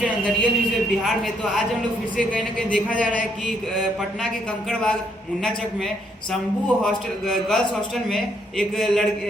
The real news Bihar में। तो आज हम लोग फिर से कहीं ना कहीं देखा जा रहा है कि पटना के कंकड़बाग मुन्ना चक में शंभू हॉस्टल गर्ल्स हॉस्टल में एक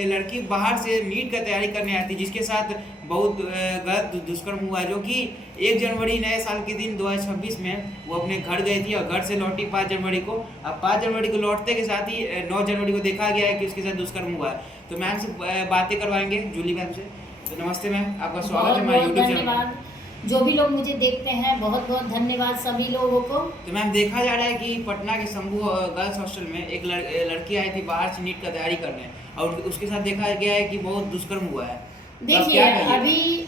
लड़की बाहर से नीट का तैयारी करने आई थी, जिसके साथ बहुत गलत दुष्कर्म हुआ, जो कि 1 जनवरी नए साल के दिन 2026 में वो अपने घर गई थी और घर से लौटी 5 जनवरी को। अब 5 जनवरी को लौटते के साथ ही 9 जनवरी को देखा गया है कि उसके साथ दुष्कर्म हुआ है। तो मैम से बातें करवाएंगे, जूली मैम से। तो नमस्ते मैम, आपका स्वागत है हमारे यूट्यूब चैनल। जो भी लोग मुझे देखते हैं बहुत बहुत धन्यवाद सभी लोगों को। तो मैम देखा जा रहा है कि पटना के शंभू गर्ल्स हॉस्टल में एक लड़की आई थी बाहर से नीट का तैयारी करने, और उसके साथ देखा गया है कि बहुत दुष्कर्म हुआ है। देखिए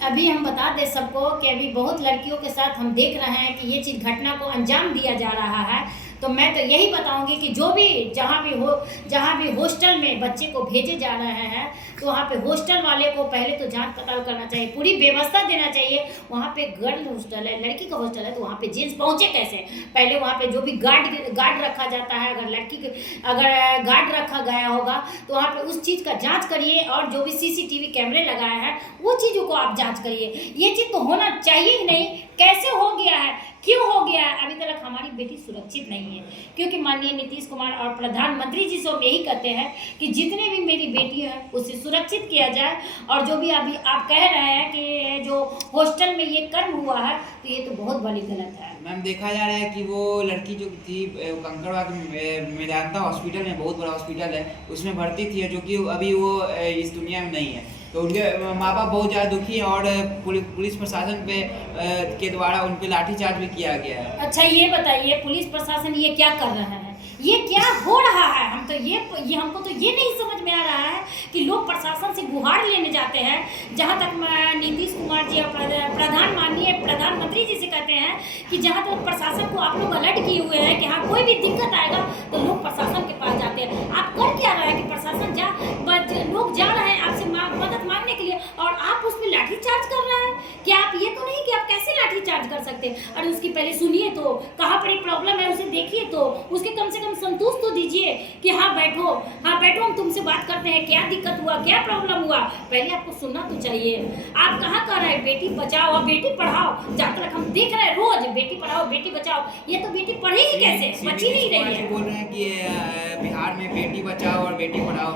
अभी हम बता दें सबको कि अभी बहुत लड़कियों के साथ हम देख रहे हैं कि ये चीज़ घटना को अंजाम दिया जा रहा है। तो मैं तो यही बताऊंगी कि जो भी जहाँ भी हॉस्टल में बच्चे को भेजे जा रहे हैं, तो वहाँ पे हॉस्टल वाले को पहले तो जांच पड़ताल करना चाहिए, पूरी व्यवस्था देना चाहिए। वहाँ पे गर्ल हॉस्टल है, लड़की का हॉस्टल है, तो वहाँ पे जेंट्स पहुँचे कैसे? पहले वहाँ पे जो भी गार्ड रखा जाता है, अगर गार्ड रखा गया होगा तो वहाँ पे उस चीज़ का जाँच करिए, और जो भी CCTV कैमरे लगाए हैं वो चीज़ों को आप जाँच करिए। ये चीज़ तो होना चाहिए ही नहीं। कैसे हो गया है, क्यों हो गया है? अभी तक हमारी बेटी सुरक्षित नहीं है, क्योंकि माननीय नीतीश कुमार और प्रधानमंत्री जी से हम यही कहते हैं कि जितने भी मेरी बेटी है उसे सुरक्षित किया जाए। और जो भी अभी आप कह रहे हैं कि जो हॉस्टल में ये कर्म हुआ है, तो ये तो बहुत बड़ी गलत है। मैम देखा जा रहा है कि वो लड़की जो थी कंकड़बाग मेदांता हॉस्पिटल में, बहुत बड़ा हॉस्पिटल है, उसमें भर्ती थी, जो कि अभी वो इस दुनिया में नहीं है। तो उनके माँ बाप बहुत ज़्यादा दुखी हैं और पुलिस प्रशासन के द्वारा उन पर लाठीचार्ज भी किया गया है। अच्छा ये बताइए, पुलिस प्रशासन ये क्या कर रहा है, ये क्या हो रहा है? हम तो ये हमको तो ये नहीं समझ में आ रहा है कि लोग प्रशासन से गुहार लेने जाते हैं। जहाँ तक नीतीश कुमार जी और माननीय प्रधानमंत्री जी से कहते हैं कि जहाँ तक प्रशासन को आप लोग अलर्ट किए हुए हैं कि हाँ कोई भी दिक्कत आएगा तो लोग प्रशासन के पास जाते हैं। आप कर क्या रहे हैं कि प्रशासन लोग जा रहे हैं आपसे मदद मांगने के लिए, और आप उस पर लाठीचार्ज कर रहे हैं? क्या आप ये तो नहीं कि आप कैसे लाठीचार्ज कर सकते हैं? अरे उसकी पहले सुनिए तो, कहाँ पर प्रॉब्लम है उसे देखिए, तो उसके कम से कम संतोष तो दीजिए कि हाँ बैठो हम तुमसे बात करते हैं, क्या दिक्कत हुआ, क्या प्रॉब्लम हुआ, पहले आपको सुनना तो चाहिए। आप कहाँ कर रहे हैं बेटी बचाओ और बेटी पढ़ाओ? जहाँ तक हम देख रहे हैं रोज बेटी पढ़ाओ बेटी बचाओ, ये तो बेटी पढ़ेगी कैसे? बची नहीं रही है। बोल रहे हैं कि बिहार में बेटी बचाओ और बेटी पढ़ाओ।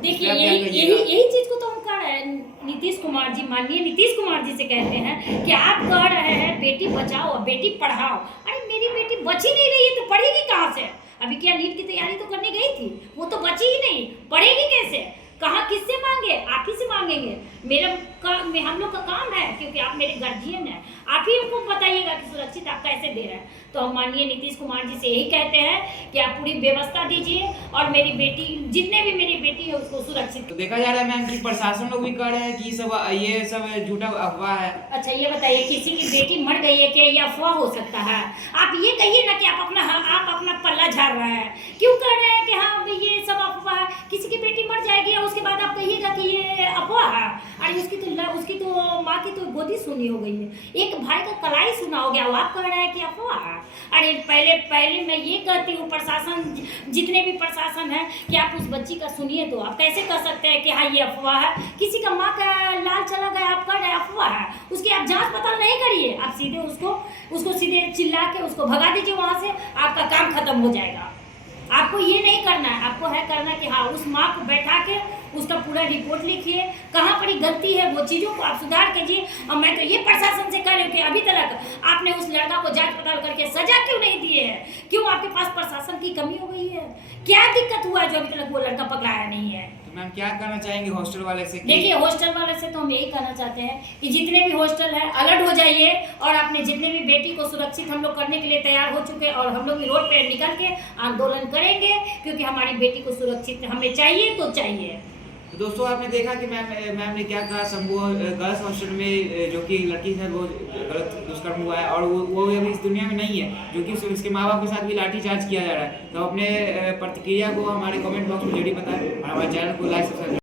देखिए यही चीज को तो हम कह रहे हैं, नीतीश कुमार जी, माननीय नीतीश कुमार जी से कहते हैं कि आप कह रहे हैं बेटी बचाओ और बेटी पढ़ाओ। अरे मेरी बेटी बची नहीं रही है तो पढ़ेगी कहाँ से? अभी क्या नीट की तैयारी तो करने गई थी, वो तो बची ही नहीं, पढ़ेगी कैसे? कहाँ किससे मांगे? आप ही से मांगेंगे। हम लोग का काम है, क्योंकि आप मेरे गार्जियन हैं, आप ही हमको बताइएगा कि सुरक्षित आप कैसे दे रहे हैं। तो हम माननीय नीतीश कुमार जी से यही कहते हैं कि आप पूरी व्यवस्था दीजिए और मेरी बेटी, जितने भी मेरी बेटी है उसको सुरक्षित। तो देखा जा रहा है मैम कि प्रशासन लोग भी कह रहे हैं कि ये सब झूठा अफवाह है। अच्छा ये बताइए, किसी की बेटी मर गई है क्या, ये अफवाह हो सकता है? आप ये कहिए ना कि आप अपना पल्ला झाड़ रहे हैं, क्यों कह रहे हैं कि हाँ ये सब अफवाह है? किसी की बेटी मर जाएगी और उसके बाद आप कहिएगा कि ये अफवाह है? अरे उसकी तो माँ की तो गोदी सुनी हो गई है, एक भाई का कलाई सुना हो गया, वो आप कह रहे हैं कि अफवाह है? अरे पहले मैं ये कहती हूँ प्रशासन, जितने भी प्रशासन है, कि आप उस बच्ची का सुनिए। तो आप कैसे कह सकते हैं कि हाँ ये अफवाह है? किसी का माँ का लाल चला गया, आप कह रहे हैं अफवाह है? उसकी आप जांच पता नहीं करिए, आप सीधे उसको सीधे चिल्ला के उसको भगा दीजिए वहाँ से, आपका काम खत्म हो जाएगा। आपको ये नहीं करना है, आपको है करना कि हाँ उस माँ को बैठा के उसका पूरा रिपोर्ट लिखिए, कहाँ पर गलती है वो चीज़ों को आप सुधार कीजिए। और मैं तो ये प्रशासन से कह रही हूँ कि अभी तक आपने उस लड़का को जांच पड़ताल करके सजा क्यों नहीं दिए है? क्यों आपके पास प्रशासन की कमी हो गई है? क्या दिक्कत हुआ है जो अभी तक वो लड़का पकड़ाया नहीं है? तो मैम क्या कहना चाहेंगे हॉस्टल वाले से? देखिए हॉस्टल वाले से तो हम यही कहना चाहते हैं कि जितने भी हॉस्टल है अलर्ट हो जाइए, और अपने जितने भी बेटी को सुरक्षित हम लोग करने के लिए तैयार हो चुके हैं, और हम लोग रोड पे निकल के आंदोलन करेंगे, क्योंकि हमारी बेटी को सुरक्षित हमें चाहिए तो चाहिए। तो दोस्तों आपने देखा कि मैम ने क्या कहा, शंभू गर्ल्स हॉस्टल में जो कि लड़की से वो गलत दुष्कर्म हुआ है, और वो अभी इस दुनिया में नहीं है, जो कि उसके माँ बाप के साथ भी लाठीचार्ज किया जा रहा है। तो अपने प्रतिक्रिया को हमारे कमेंट बॉक्स में जरूर बताएं और हमारे चैनल को लाइक सब्सक्राइब